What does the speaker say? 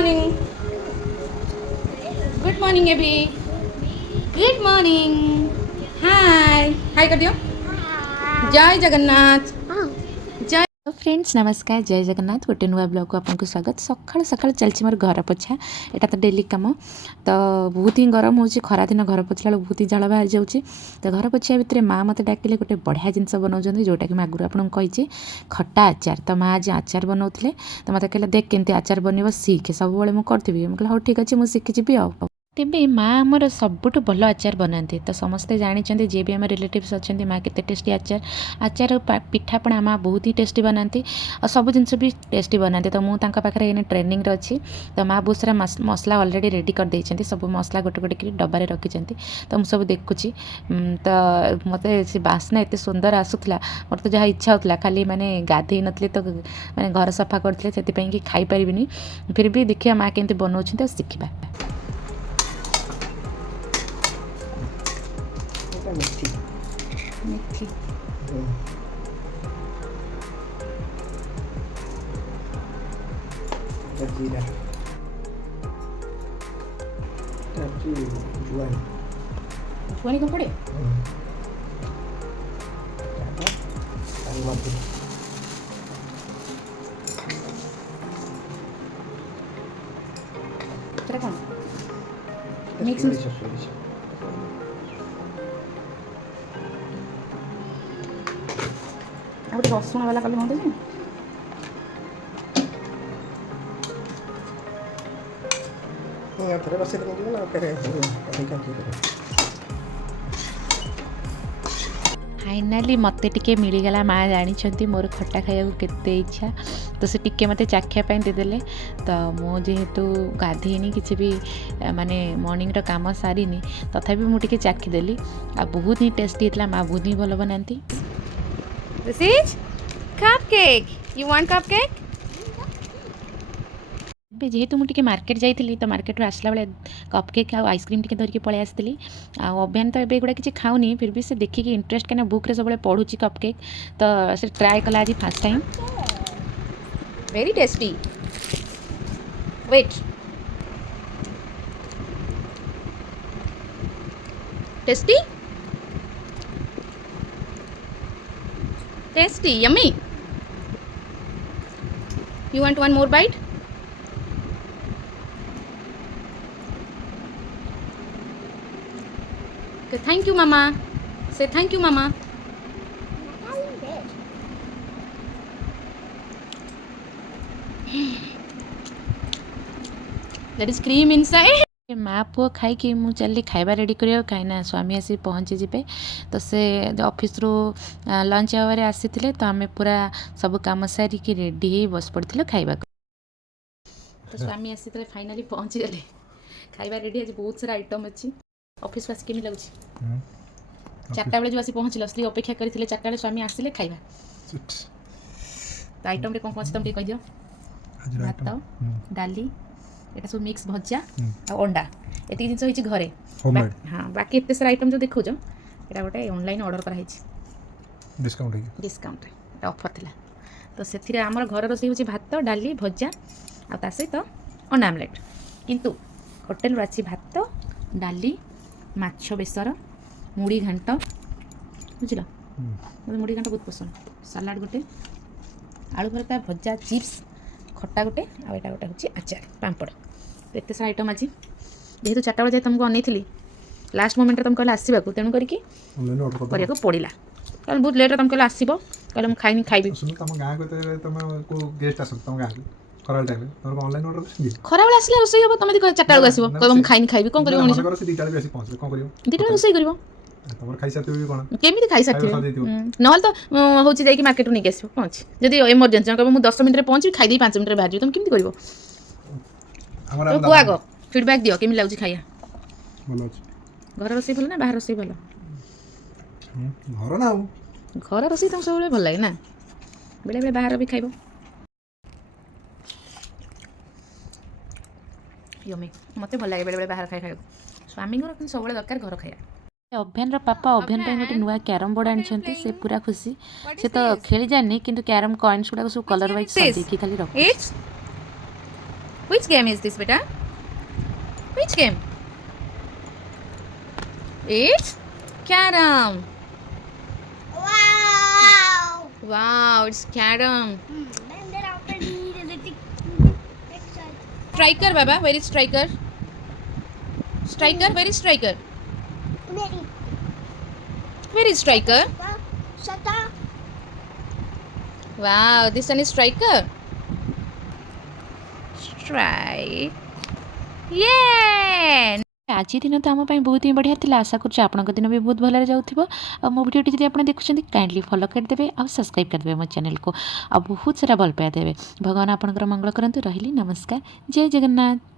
morning. Good morning, Abby. Good morning. Hi. Hi कर दियो. जय जगन्नाथ. जय. तो फ्रेंड्स नमस्कार जय जगन्नाथ गोटे नुआ ब्लॉग को आपको स्वागत। सकाल सकाल चलती मोर घर पोछा एटा तो डेली कम। तो बहुत ही गरम हो खरा दिन घर पोछला बहुत ही झाड़ बाहर जाऊँगी। तो घर पोछा भितर माँ मत डाकिले गोटे बढ़िया जिनस बनाऊँ जोटा कि आगुरी आपको कही खट्टा आचार। तो माँ आज आचार बनाऊे तो मत कहला देख केमती आचार बनब शिख सब मुझे करी मुझे हाँ ठीक अच्छे मुझे शिखिजी आ तेबे माँ आमर सबुठ भल आचार बनाती। तो समस्ते जानते जी भी आम रिलेटिव्स अच्छा माँ के टेस्टी आचार आचार पिठापणा माँ बहुत ही टेस्टी बनाती और सब जिनस भी टेस्टी बनाती। तो मुझे पाखे ट्रेनिंग अच्छी। तो माँ बहुत सारा मसला ऑलरेडी रेडी कर देती सब मसला गोटे गोटे डबारे रखी। तो मुझे सब देखुची तो मत से बास्ना एत सुंदर आसूला मोर तो जहाँ इच्छा होता खाली माने गाधे नी तो मैंने घर सफा करते से खाईपारि फिर भी देखिए माँ केमती बनाऊँ तो शिखा। मेथी. मेथी. जीरा जुआन जुआनी कौन पड़े? तेरा कौन? मिक्स अब तो रसुण वाला कल होते हैं थोड़े बस ना फिर फाइनाली मत टे मिलगला माँ जानी मोर खट्टा खाया केते इच्छा। तो से टिके मत चाखियापाई देदेले। तो मुझेतु गाधेनी किसी भी माने मॉर्निंग रो काम सारिनी तथापि मुझे चाखीदेली आ बहुत ही टेस्टी होता। माँ बहुत ही भल बनाती। This is cupcake. You want cupcake? जेहेतु मुझे मार्केट जाइली तो मार्केट आसला बेले कपकेक आ आइसक्रीम टी धरिकी पलि आसती। अभियान तो एगुड़ा किसी खाऊनी फिर भी से देखिए इंटरेस्ट कहीं बुक्रे सब पढ़ुची कपकेक। तो से ट्राए कला आज fast time. Very tasty. Wait. Tasty? Tasty. Yummy. You want one more bite? Okay, thank you, Mama. Say thank you, Mama. That is cream inside. माँ पुओ खाई मु चली खाइबा रेडी करिया कहीं स्वामी आसी पहुँची जीवे। तो से ऑफिस रू लंच आवर आसी तो आम पूरा सब कम सारिकी रेडी हो बस पड़े खाइबा। तो स्वामी आसी फाइनाली पहुँची गले खाइबा रेडी आज बहुत सारा आइटम अच्छी। ऑफिस को आसी केमी लगुच 4टा बेले जो आसी पहुँचल स्त्री अपेक्षा करते 4टा बेले स्वामी आसिले खाइबा। तो आइटम रे कौन कौन तुम कह दियो? भात डाली एटा सब मिक्स भजा आ अंडा एति जिंस होइछि घरे। हाँ बाकी एते सारा आइटम जो देखो एटा गोटे ऑनलाइन ऑर्डर करा हिछि डिस्काउंट एटा ऑफर थिला। तो सेथिरे हमर घर रोसई होछि भात डाली भजा आ ता सहित अंडा आमलेट। किंतु होटल रो अछि भात डाली माछ बेसर मुड़ी घांट बुझिलो मुझे मुड़ी घांट बहुत पसंद। सलाड गोटे आलू भरता भजा चिप्स खट्टा गोटे आ एटा गोटे होछि आचार पांपड़। तो एत सारा आइटम आज जेहेतु 4टा बेले तुमको अनेइली लास्ट मोमेंट तुम कहले आसवा तेणु करके पड़ा कल बहुत लेट तुम कहले आसब कहले मुझे खाइनी खाइबी खरा बेले आसले रोसई हम तुम 4टा बेलू आसो कह मुझे खाइनी खाइबी कौन कर 2टा रोसई कर केमी खाई सारी ना तो हूँ जा मार्केट नहीं आस पहुँच जब एमरजेन्सी कह मुझे 10 मिनट पहुँची खाई 5 मिनट बाहर तुम केमी कर आग फीडबैक दियो केमी लगुच खाइया घर रोसई भल ना बाहर रोसई भल? घर रोसई तुम सब भल लगे ना बेले बेले बाहर भी खाइब। यमी मत भल लगे बेले बेले बाहर खाई स्वामी सब दरकार घर खाया। अभियान पापा अभियान गोटे नुआ क्यारम बोर्ड आनी से पूरा खुशी से तो खेली जानी कि क्यारम कॉइन्स गुड़ा सब कलर वाइज खाली रख Which game is this, beta? Which game? It's carom. Wow! Wow, it's carom. And then after the next side. Striker, Baba. Where is striker? Striker, where is striker? Mary. Where is striker? Shata. Wow, this one is striker. Strike. Yeah. ଆଜି ଦିନ ତ ଆମ ପାଇଁ ବହୁତ ହିଁ ବଢ଼ିଆ ଥିଲା। ଆଶା କରୁଛି ଆପଣଙ୍କ ଦିନ ବି ବହୁତ ଭଲରେ ଯାଉଥିବ। ଆଉ ମୋ ଭିଡ଼ିଓଟି ଯଦି ଆପଣ ଦେଖୁଛନ୍ତି କାଇଣ୍ଡଲି ଫଲୋ କରିଦେବେ ଆଉ ସବସ୍କ୍ରାଇବ୍ କରିଦେବେ ମୋ ଚ୍ୟାନେଲକୁ ଆଉ ବହୁତ ସାରା ଭଲ ପାଇବା ଦେବେ। ଭଗବାନ ଆପଣଙ୍କର ମଙ୍ଗଳ କରନ୍ତୁ। ରହିଲି ନମସ୍କାର, ଜୟ ଜଗନ୍ନାଥ।